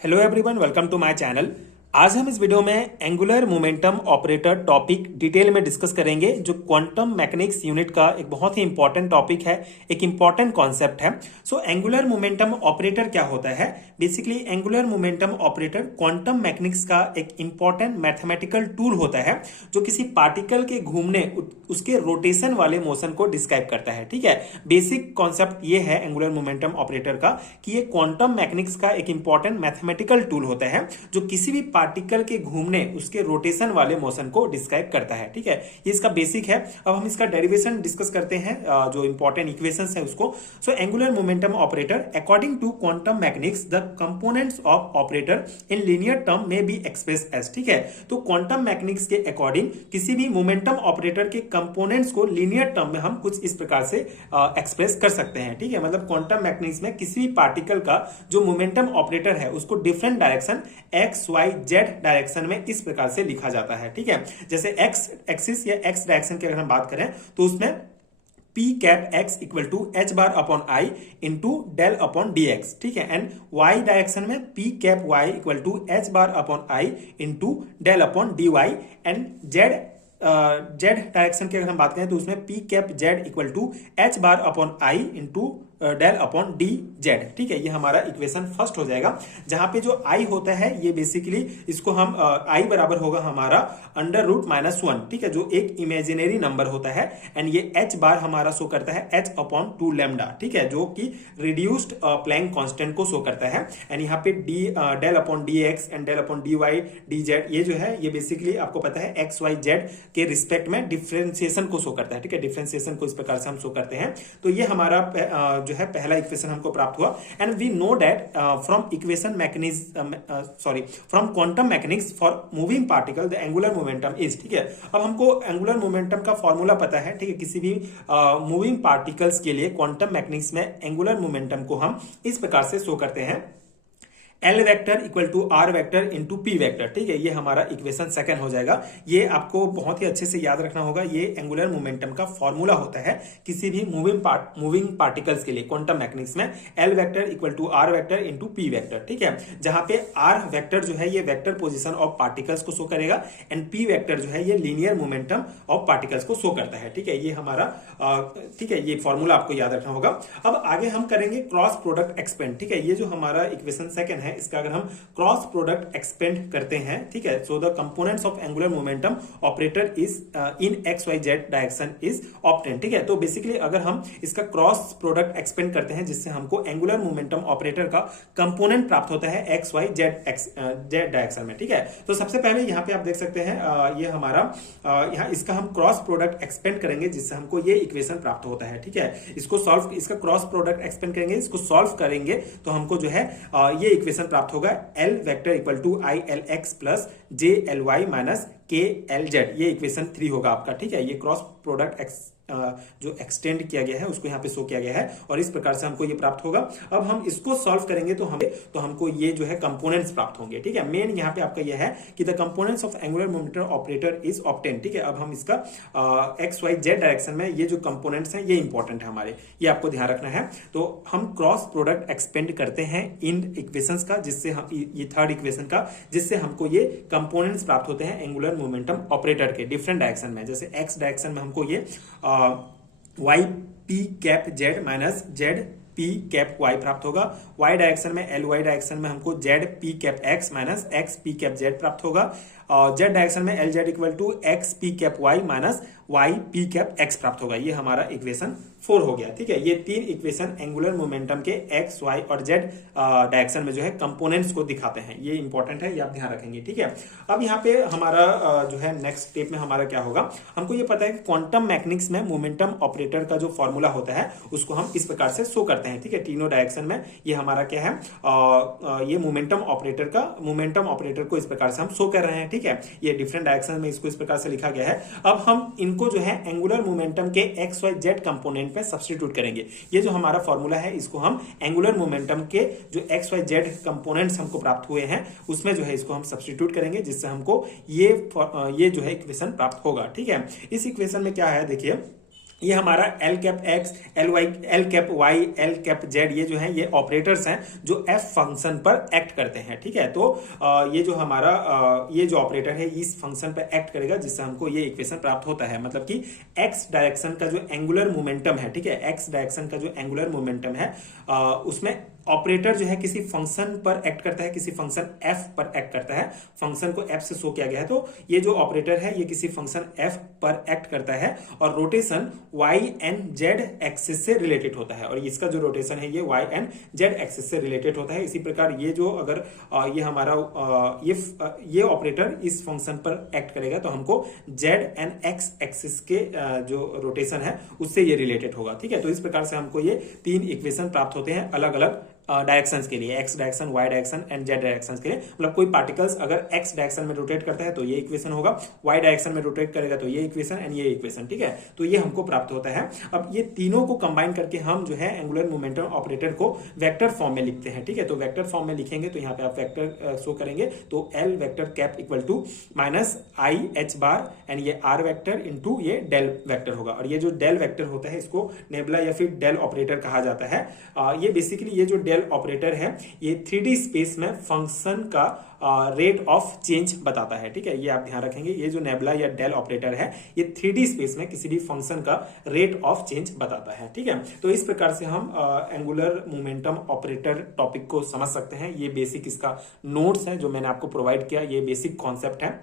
Hello everyone, welcome to my channel. आज हम इस वीडियो में angular momentum operator topic detail में डिस्कस करेंगे, जो क्वांटम मैकेनिक्स यूनिट का एक बहुत ही इंपॉर्टेंट टॉपिक है, एक इंपॉर्टेंट कॉन्सेप्ट है। सो एंगुलर मोमेंटम ऑपरेटर क्या होता है? Basically angular momentum operator quantum mechanics का एक इंपॉर्टेंट मैथमेटिकल टूल होता है, जो किसी पार्टिकल के घूमने उसके रोटेशन वाले मोशन को डिस्क्राइब करता है। ठीक है, बेसिक कॉन्सेप्ट ये है एंगुलर मोमेंटम ऑपरेटर का कि ये क्वांटम मैकेनिक्स का एक इंपॉर्टेंट मैथमेटिकल टूल होता है, जो किसी भी पार्टिकल के घूमने उसके रोटेशन वाले मोशन को डिस्क्राइब करता है। ठीक है, ये इसका बेसिक है। अब हम इसका डेरिवेशन डिस्कस करते हैं, जो इंपॉर्टेंट इक्वेशंस है उसको। So angular momentum operator according to quantum mechanics the components of operator in linear term में बी एक्सप्रेस एज। ठीक है, तो क्वांटम मैकेनिक्स के अकॉर्डिंग किसी भी मोमेंटम ऑपरेटर के कंपोनेंट्स को लीनियर टर्म में हम कुछ इस प्रकार से एक्सप्रेस कर सकते हैं। ठीक है, मतलब क्वांटम मैकेनिक्स में किसी भी पार्टिकल का जो मोमेंटम ऑपरेटर है उसको different direction X Y Z direction में इस प्रकार से लिखा जाता है। ठीक है, जैसे एक्स एक्सिस या एक्स डायरेक्शन की अगर हम बात करें तो उसमें P cap X equal to H bar upon I into del upon D X. ठीक है, एंड वाई डायरेक्शन में P cap Y equal to H bar upon I into del upon D Y. And Z direction की अगर हम बात करें तो उसमें P cap Z equal to H bar upon I into del upon D Z. ठीक है, ये हमारा इक्वेशन फर्स्ट हो जाएगा, जहां पे जो आई होता है ये बेसिकली इसको हम आई बराबर होगा हमारा अंडर रूट माइनस वन। ठीक है, जो एक इमेजिनरी नंबर होता है। एंड ये एच बार हमारा शो करता है एच अपॉन टू लेमडा। ठीक है, जो कि रिड्यूस्ड प्लैंक कांस्टेंट को शो करता है। एंड यहाँ पे D del upon D X and del upon D Y D Z, ये जो है ये बेसिकली आपको पता है एक्स वाई जेड के रिस्पेक्ट में डिफ्रेंसिएशन को शो करता है। ठीक है, डिफ्रेंसिएशन को इस प्रकार से हम शो करते हैं। तो ये हमारा जो है पहला इक्वेशन हमको प्राप्त हुआ। And we know that from equation mechanism from quantum mechanics for moving particle the angular momentum is. ठीक है, अब हमको एंगुलर मोमेंटम का फॉर्मूला पता है। ठीक है, किसी भी मूविंग पार्टिकल्स के लिए क्वांटम मैकेनिक्स में एंगुलर मोमेंटम को हम इस प्रकार से शो करते हैं, L vector equal to R vector into P vector. ठीक है, ये हमारा इक्वेशन सेकंड हो जाएगा। ये आपको बहुत ही अच्छे से याद रखना होगा। ये एंगुलर मोमेंटम का फॉर्मूला होता है किसी भी मूविंग पार्टिकल्स के लिए क्वांटम मैकेनिक्स में, L vector equal to R vector into P vector. ठीक है, जहां पे आर वेक्टर जो है ये वेक्टर पोजिशन ऑफ पार्टिकल्स को शो करेगा, एंड पी वेक्टर जो है ये लीनियर मोमेंटम ऑफ पार्टिकल्स को शो करता है। ठीक है, ये हमारा ठीक है, ये फॉर्मूला आपको याद रखना होगा। अब आगे हम करेंगे क्रॉस प्रोडक्ट एक्सपेंड। ठीक है, ये जो हमारा इक्वेशन सेकंड है इसका अगर हम क्रॉस प्रोडक्ट एक्सपेंड करते हैं, ठीक है, so the components of angular momentum operator is in X Y Z direction is obtain. ठीक है, तो बेसिकली अगर हम इसका क्रॉस प्रोडक्ट एक्सपेंड करते हैं जिससे हमको एंगुलर मोमेंटम ऑपरेटर का कंपोनेंट प्राप्त होता है एक्स वाई जेड डायरेक्शन में। ठीक है, तो सबसे पहले यहाँ पे आप देख सकते हैं ये हमारा यहाँ इसका हम क्रॉस प्रोडक्ट एक्सपेंड करेंगे जिससे हमको ये इक्वेशन प्राप्त होता है। ठीक है, इसको सॉल्व, इसका क्रॉस प्रोडक्ट एक्सपेंड करेंगे, इसको सॉल्व करेंगे तो हमको जो है ये इक्वेशन प्राप्त होगा, L vector equal to I L X plus J L Y minus K L Z. ये इक्वेशन 3 होगा आपका। ठीक है, ये क्रॉस प्रोडक्ट जो एक्सटेंड किया गया है उसको यहाँ पे शो किया गया है और इस प्रकार से हमको ये प्राप्त होगा। अब हम इसको सॉल्व करेंगे तो हमको ये जो है कंपोनेंट्स प्राप्त होंगे। ठीक है, मेन यहाँ पे आपका ये है कि the components of angular momentum operator is obtain. ठीक है, अब हम इसका एक्स वाई जेड डायरेक्शन में ये जो कंपोनेंट्स हैं ये इंपॉर्टेंट है हमारे, ये आपको ध्यान रखना है। तो हम क्रॉस प्रोडक्ट एक्सपेंड करते हैं इन इक्वेशंस का, जिससे हम ये थर्ड इक्वेशन का, जिससे हमको ये कंपोनेंट्स प्राप्त होते हैं एंगुलर मोमेंटम ऑपरेटर के डिफरेंट डायरेक्शन में। जैसे एक्स डायरेक्शन में हमको ये Y P cap Z minus Z P cap Y प्राप्त होगा। वाई डायरेक्शन में एल वाई डायरेक्शन में हमको Z P cap X minus X P cap Z प्राप्त होगा। और जेड डायरेक्शन में L Z equal to X P cap Y minus Y P cap X प्राप्त होगा। ये हमारा इक्वेशन 4 हो गया। ठीक है, ये 3 इक्वेशन एंगुलर मोमेंटम के एक्स वाई और जेड डायरेक्शन में जो है कंपोनेंट्स को दिखाते हैं। ये इंपॉर्टेंट है, ये आप ध्यान रखेंगे। ठीक है, अब यहाँ पे हमारा जो है नेक्स्ट स्टेप में हमारा क्या होगा, हमको ये पता है कि क्वांटम मैकेनिक्स में मोमेंटम ऑपरेटर का जो फॉर्मूला होता है उसको हम इस प्रकार से शो करते हैं। ठीक है, तीनों डायरेक्शन में ये हमारा क्या है, ये मोमेंटम ऑपरेटर को इस प्रकार से हम शो कर रहे हैं। ठीक है, ये डिफरेंट डायरेक्शन में इसको इस प्रकार से लिखा गया है। अब हम इनको जो है एंगुलर मोमेंटम के एक्स वाई जेड कंपोनेंट पे सब्स्टिट्यूट करेंगे। ये जो हमारा फॉर्मूला है इसको हम एंगुलर मोमेंटम के जो एक्स वाई जेड कंपोनेंट्स हमको प्राप्त हुए हैं उसमें जो है इसको हम सब्स्टिट्यूट करेंगे, जिससे हमको ये जो है इक्वेशन प्राप्त होगा। ठीक है, इस इक्वेशन में क्या है देखिए, ये हमारा L cap X, L cap Y, L cap Z, ये जो है ये ऑपरेटर्स हैं जो एफ फंक्शन पर एक्ट करते हैं। ठीक है, तो ये जो हमारा ये जो ऑपरेटर है इस फंक्शन पर एक्ट करेगा, जिससे हमको ये इक्वेशन प्राप्त होता है। मतलब कि एक्स डायरेक्शन का जो एंगुलर मोमेंटम है, ठीक है, एक्स डायरेक्शन का जो एंगुलर मोमेंटम है उसमें ऑपरेटर जो है किसी फंक्शन पर एक्ट करता है, किसी फंक्शन एफ पर एक्ट करता है। फंक्शन को एफ से शो किया गया है, तो ये जो ऑपरेटर है ये किसी फंक्शन एफ पर एक्ट करता है और rotation Y and Z axis से रिलेटेड होता है। और इसका जो रोटेशन है ये वाई एंड जेड एक्सिस से रिलेटेड होता है। इसी प्रकार ये जो अगर ये हमारा ये ऑपरेटर इस फंक्शन पर एक्ट करेगा तो हमको जेड एंड एक्स एक्सिस के जो रोटेशन है उससे ये रिलेटेड होगा। ठीक है, तो इस प्रकार से हमको ये 3 इक्वेशन प्राप्त होते हैं अलग अलग डायरेक्शंस के लिए, X direction, Y direction and Z directions के लिए। मतलब कोई पार्टिकल्स अगर एक्स डायरेक्शन में रोटेट करता है तो ये इक्वेशन होगा, वाई डायरेक्शन में रोटेट करेगा तो ये इक्वेशन एंड ये इक्वेशन। ठीक है, तो ये हमको प्राप्त होता है। अब ये तीनों को कंबाइन करके हम जो है एंगुलर मोमेंटम ऑपरेटर को वेक्टर फॉर्म में लिखते हैं। ठीक है, तो वेक्टर फॉर्म में लिखेंगे तो यहाँ पे आप वेक्टर शो करेंगे तो L vector cap equal to minus I H bar and ये आर वेक्टर इंटू ये डेल वेक्टर होगा। और ये जो डेल वेक्टर होता है इसको नेबुला या फिर डेल ऑपरेटर कहा जाता है। ये बेसिकली ये जो डेल ऑपरेटर है ये 3D स्पेस में फंक्शन का रेट ऑफ चेंज बताता है। ठीक है, ये आप ध्यान रखेंगे, ये जो नेबुला या डेल ऑपरेटर है ये 3D स्पेस में किसी भी फंक्शन का रेट ऑफ चेंज बताता है। ठीक है, तो इस प्रकार से हम एंगुलर मोमेंटम ऑपरेटर टॉपिक को समझ सकते हैं। ये बेसिक इसका नोट्स है जो मैंने आपको प्रोवाइड किया, ये बेसिक कॉन्सेप्ट है।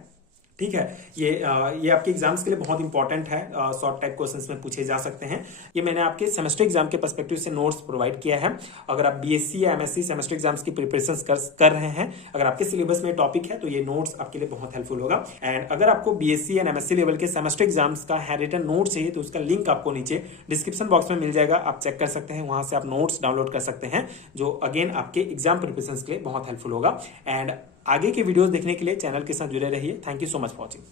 ठीक है, ये आपके एग्जाम्स के लिए बहुत इंपॉर्टेंट है, शॉर्ट टाइप क्वेश्चंस में पूछे जा सकते हैं। ये मैंने आपके सेमेस्टर एग्जाम के पर्सपेक्टिव से नोट्स प्रोवाइड किया है। अगर आप बीएससी या एमएससी सेमेस्टर एग्जाम्स की प्रिपरेशन कर रहे हैं, अगर आपके सिलेबस में टॉपिक है तो ये नोट्स आपके लिए बहुत हेल्पफुल होगा। एंड अगर आपको बीएससी एंड एमएससी लेवल के सेमेस्टर एग्जाम्स का हैंड रिटन नोट चाहिए तो उसका लिंक आपको नीचे डिस्क्रिप्शन बॉक्स में मिल जाएगा, आप चेक कर सकते हैं, वहां से आप नोट्स डाउनलोड कर सकते हैं, जो अगेन आपके एग्जाम प्रिपरेशन के लिए बहुत हेल्पफुल होगा। एंड आगे के वीडियोस देखने के लिए चैनल के साथ जुड़े रहिए। Thank you so much for watching.